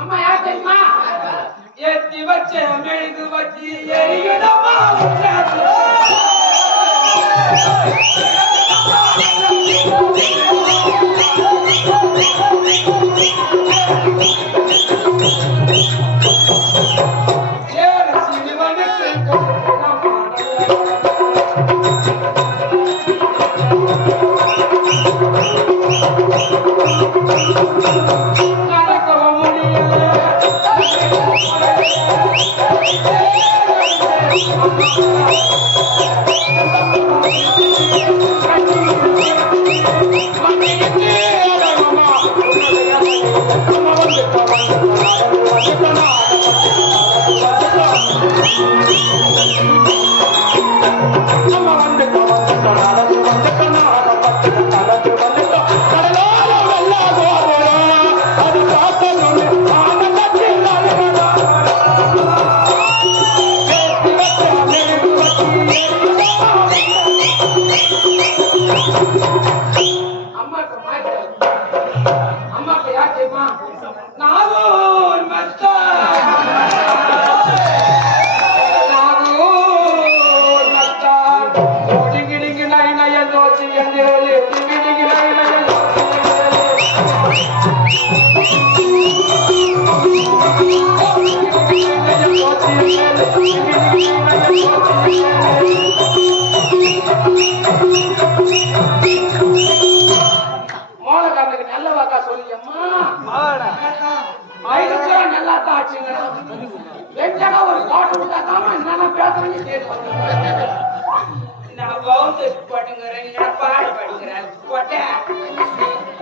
அம்மா யார் தெரியுமா? ஏத்தி வச்ச மெழுகு வச்சு எரியுதமா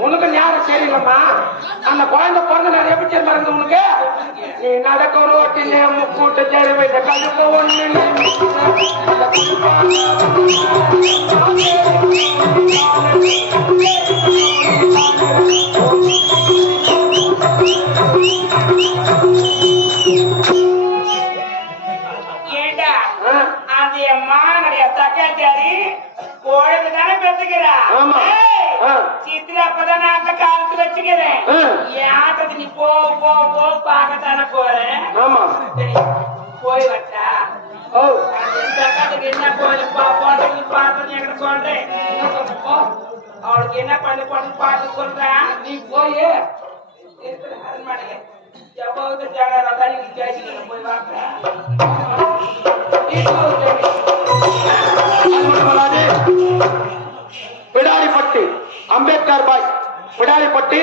உனக்கு ஞாபகம் சரியில்லம்மா. அந்த குழந்தை பிறந்த நான் எப்படி தெரியும் உனக்கு? நீ நடக்க ரோட்டிலே முக்கூட்ட தெருவை கழுப்ப ஒண்ணு ஏண்டா அது என் மானுடைய சக்கரச்சாரி குழந்தை தானே பெற்றுக்கிறா. சித்திர அப்பதான் அந்த காலத்துல வச்சுக்கிறேன். என் ஆட்டத்தை நீ போ போ போ பார்க்கத்தானே போறேன். போய் வட்டா என்ன கோயில் பாப்போன்னு என்கிட்ட சொல்றேன். அவளுக்கு என்ன பண்ணி பண்ணு பாட்டு சொல்றேன். நீ போய் அரண்மனையில எவ்வளவு ஜாகரா போய் வாங்க. Pidaripattu Ambedkar boys, Pidaripattu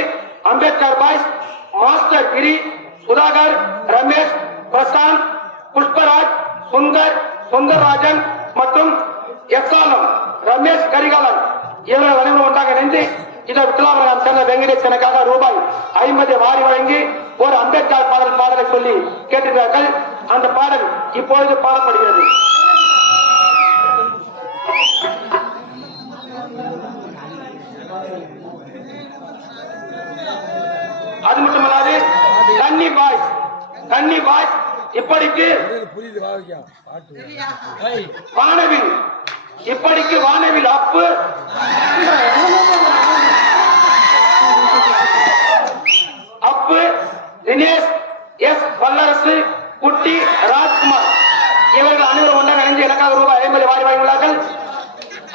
Ambedkar boys master Giri, Sudhakar, Ramesh, Prashanth, Pushparaj, Sundar, Sundararajan மற்றும் எஸ்ஆலம், ரமேஷ் கரிகாலன் இவர்கள் அனைவரும் ஒன்றாக இணைந்து இதை வித்தலாமரம் சேர்ந்த வெங்கடேசனுக்காக ரூபாய் 50 வாரி வழங்கி ஒரு அம்பேத்கர் பாடலை சொல்லி கேட்டிருக்கிறார்கள். அந்த பாடல் இப்பொழுது பாடப்படுகிறது. அது மட்டுமல்லாது கன்னி பாய்ஸ் இப்படிக்கு வானவில், இப்படிக்கு வானவில் அப்பு, தினேஷ், எஸ் வல்லரசு, குட்டி, ராஜ்குமார் இவர்கள் அனைவரும் ஒன்றாக இணைந்து எனக்காக ரூபாய் 50 வாரி வாங்கியுள்ளார்கள்.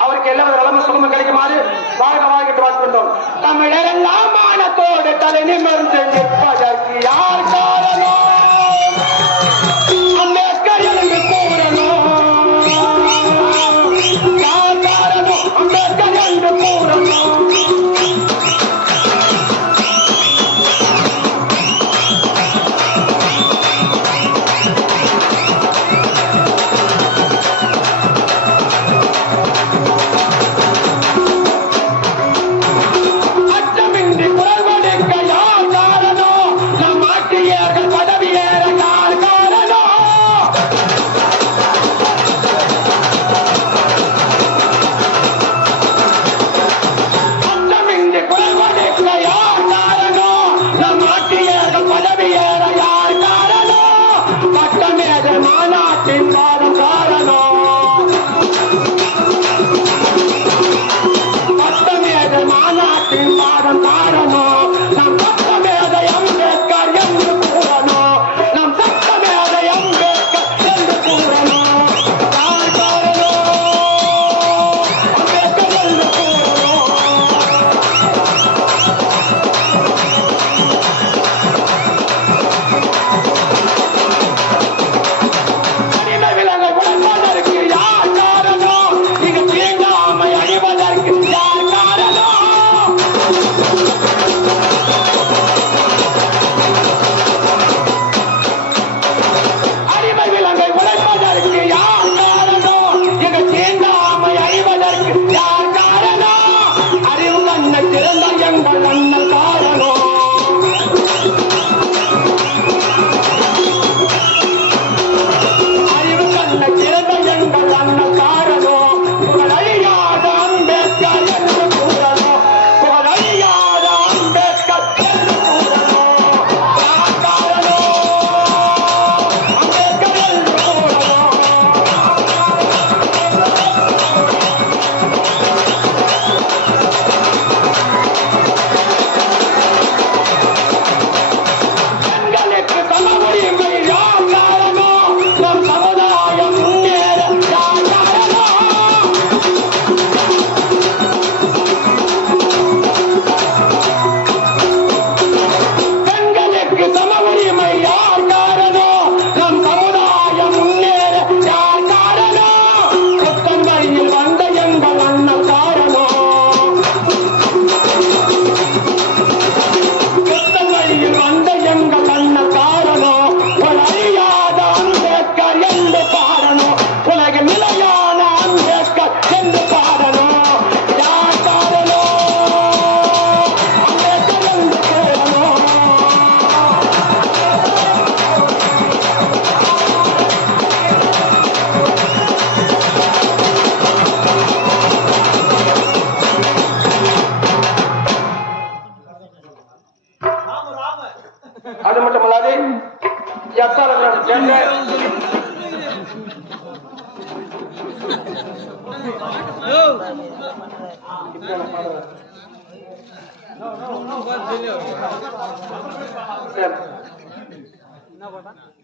அவருக்கு எல்லா வளமும் சுகமும் கிடைக்குமாறு வாழ்க வாழ்க என்று வாழ்கின்றோம். தமிழரெல்லாம் மானத்தோடு தலை நிமிர்ந்து நிற்பதற்கு யார் காரணம்? அம்பேத்கர் எழுந்து கூறணும். யார் காரணம்? அம்பேத்கர் எழுந்து கூறணும். மாநாட்டின்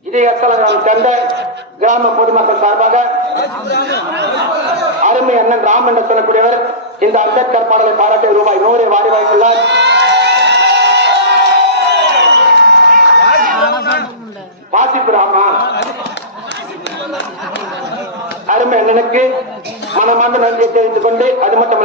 இதே எத்தலகம் சேர்ந்த கிராம பொதுமக்கள் சார்பாக அருமை அண்ணன் ராம் என்று சொல்லக்கூடியவர் இந்த அம்பேத்கர் பாடலை பாராட்டி ரூபாய் 100 வாரி வழங்கியுள்ளார். வாசிப்பு ராமா அருமை அண்ணனுக்கு மனமார்ந்த நன்றியை தெரிவித்துக் கொண்டு அது மட்டும்